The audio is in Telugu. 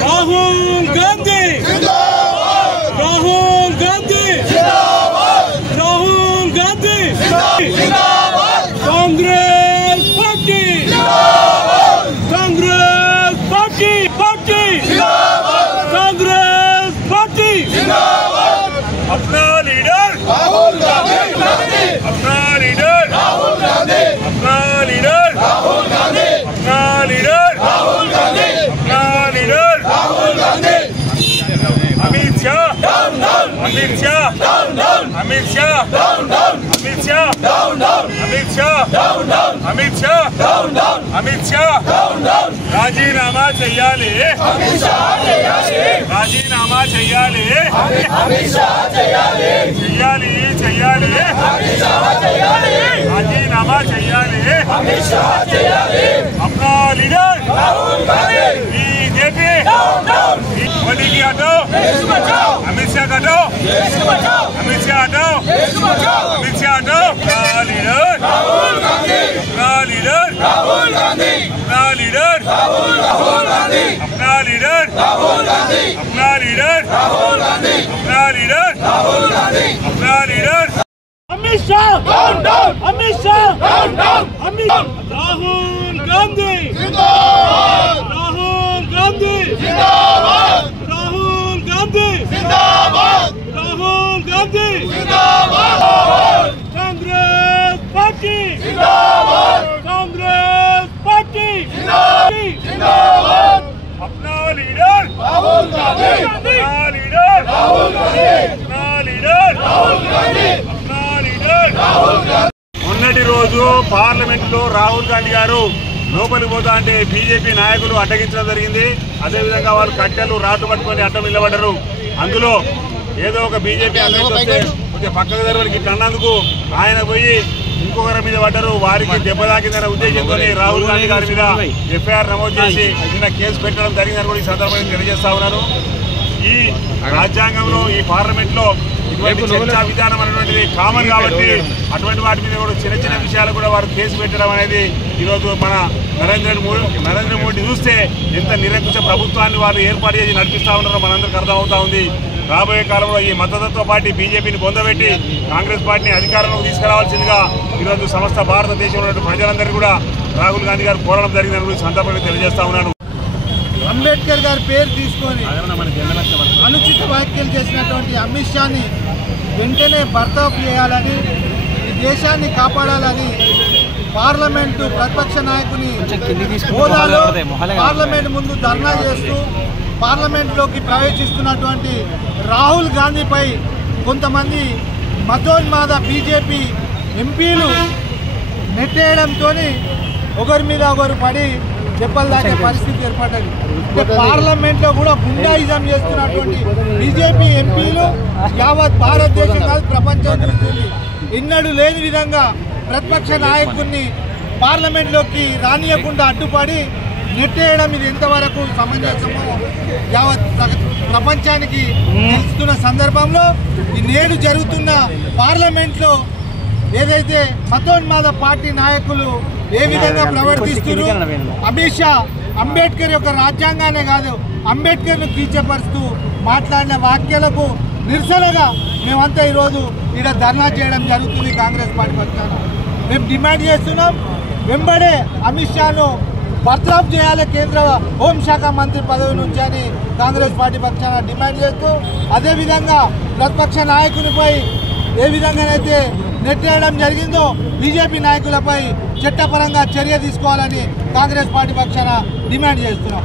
Rahul Gandhi Rahul Gandhi Rahul Gandhi Congress party Congress party Congress party अपना लीडर राहुल गांधी अपना लीडर राहुल गांधी अपना लीडर राहुल गांधी अपना लीडर राहुल गांधी अपना leader Rahul Gandhi Amit Shah down down Amit Shah down down Amit Shah down down Amit Shah down down Amit Shah down down Amit Shah down down Amit Shah down down राजीनामा చేయాలి అమిత్ షాహ్ చేయాలి రాజీనామా చేయాలి అమిత్ షాహ్ చేయాలి చేయాలి అమిత్ షాహ్ చేయాలి రాజీనామా చేయాలి అమిత్ షాహ్ చేయాలి अपना leader Rahul Gandhi BJP down down Modi की हटाओ देश बचाओ अमित शाह का हटाओ देश बचाओ अमित शाह हटाओ देश बचाओ अमित शाह हटाओ अपना लीडर राहुल गांधी अपना लीडर राहुल गांधी अपना लीडर राहुल गांधी अपना लीडर राहुल गांधी अपना लीडर राहुल गांधी अपना लीडर राहुल गांधी अपना leader Amit Shah down down Amit Shah down down Amit Rahul Gandhi जिंदाबाद राहुल गांधी जिंदाबाद राहुल गांधी जिंदाबाद राहुल गांधी जिंदाबाद कांग्रेस पार्टी जिंदाबाद कांग्रेस पार्टी जिंदाबाद अपना लीडर राहुल गांधी अपना लीडर राहुल गांधी अपना लीडर राहुल गांधी अपना लीडर राहुल गांधी మొన్నటి రోజు పార్లమెంట్ లో రాహుల్ గాంధీ గారు లోపలికి పోతా అంటే బీజేపీ నాయకులు అడ్డగించడం జరిగింది. అదేవిధంగా వాళ్ళు కట్టెలు రాటు పట్టుకొని అడ్డం నిలబడ్డారు. అందులో ఏదో ఒక బీజేపీ కొంచెం పక్కకు జరగడానికి అన్నందుకు ఆయన పోయి ఇంకొకరి మీద పడ్డారు. వారికి దెబ్బ తాకిందనే ఉద్దేశంతో రాహుల్ గాంధీ గారి మీద ఎఫ్ఐఆర్ నమోదు చేసి నిన్న కేసు పెట్టడం జరిగిందని కూడా ఈ సందర్భంగా తెలియజేస్తా ఉన్నాను. ఈ రాజ్యాంగంలో ఈ పార్లమెంట్ లో ఇటువంటి చర్చా విధానం అనేటువంటిది కామన్ కాబట్టి అటువంటి వాటి మీద కూడా చిన్న చిన్న విషయాలు కూడా వారు కేసు పెట్టడం అనేది ఈరోజు మన నరేంద్ర మోడీ చూస్తే ఎంత నిరంకుశ ప్రభుత్వాన్ని వారు ఏర్పాటు చేసి నడిపిస్తూ ఉన్నారో మనందరికీ అర్థమవుతా ఉంది. రాబోయే కాలంలో ఈ మతతత్వ పార్టీ బీజేపీని పొందబెట్టి కాంగ్రెస్ పార్టీని అధికారంలోకి తీసుకురావాల్సిందిగా ఈరోజు సమస్త భారతదేశంలో ఉన్న ప్రజలందరూ కూడా రాహుల్ గాంధీ గారు కోరడం జరిగిందని కూడా సందర్భంగా తెలియజేస్తా ఉన్నాను. అంబేద్కర్ గారి పేరు తీసుకొని అనుచిత వ్యాఖ్యలు చేసినటువంటి అమిత్ షాని వెంటనే బర్తరఫ్ చేయాలని, ఈ దేశాన్ని కాపాడాలని పార్లమెంటు ప్రతిపక్ష నాయకుని హోదాలో పార్లమెంట్ ముందు ధర్నా చేస్తూ పార్లమెంట్లోకి ప్రవేశిస్తున్నటువంటి రాహుల్ గాంధీపై కొంతమంది మతోన్మాద బీజేపీ ఎంపీలు నెట్టేయడంతో ఒకరి మీద ఒకరు పడి దెబ్బలు తాకే పరిస్థితి ఏర్పడ్డది. పార్లమెంట్లో కూడా గుండాయిజం చేస్తున్నటువంటి బీజేపీ ఎంపీలు యావత్ భారతదేశం కాదు ప్రపంచం చూస్తుంది. ఎన్నడూ లేని విధంగా ప్రతిపక్ష నాయకుడిని పార్లమెంట్లోకి రానియకుండా అడ్డుపడి నెట్టేయడం ఇది ఎంతవరకు సమంజసమో యావత్ ప్రపంచానికి తెలుస్తున్న సందర్భంలో ఈ నేడు జరుగుతున్న పార్లమెంట్లో ఏదైతే మతోన్మాద పార్టీ నాయకులు ఏ విధంగా ప్రవర్తిస్తున్నారు, అమిత్ షా అంబేద్కర్ యొక్క రాజ్యాంగానే కాదు అంబేద్కర్ను కించపరుస్తూ మాట్లాడిన వ్యాఖ్యలకు నిరసనగా మేమంతా ఈరోజు ఇక్కడ ధర్నా చేయడం జరుగుతుంది. కాంగ్రెస్ పార్టీ పక్షాన మేము డిమాండ్ చేస్తున్నాం, వెంబడే అమిత్ షాను బర్తరఫ్ చేయాలి కేంద్ర హోంశాఖ మంత్రి పదవి నుంచి అని కాంగ్రెస్ పార్టీ పక్షాన డిమాండ్ చేస్తూ, అదేవిధంగా ప్రతిపక్ష నాయకునిపై ఏ విధంగానైతే నెట్టేయడం జరిగిందో బీజేపీ నాయకులపై చట్టపరంగా చర్య తీసుకోవాలని కాంగ్రెస్ పార్టీ పక్షాన డిమాండ్ చేస్తున్నాం.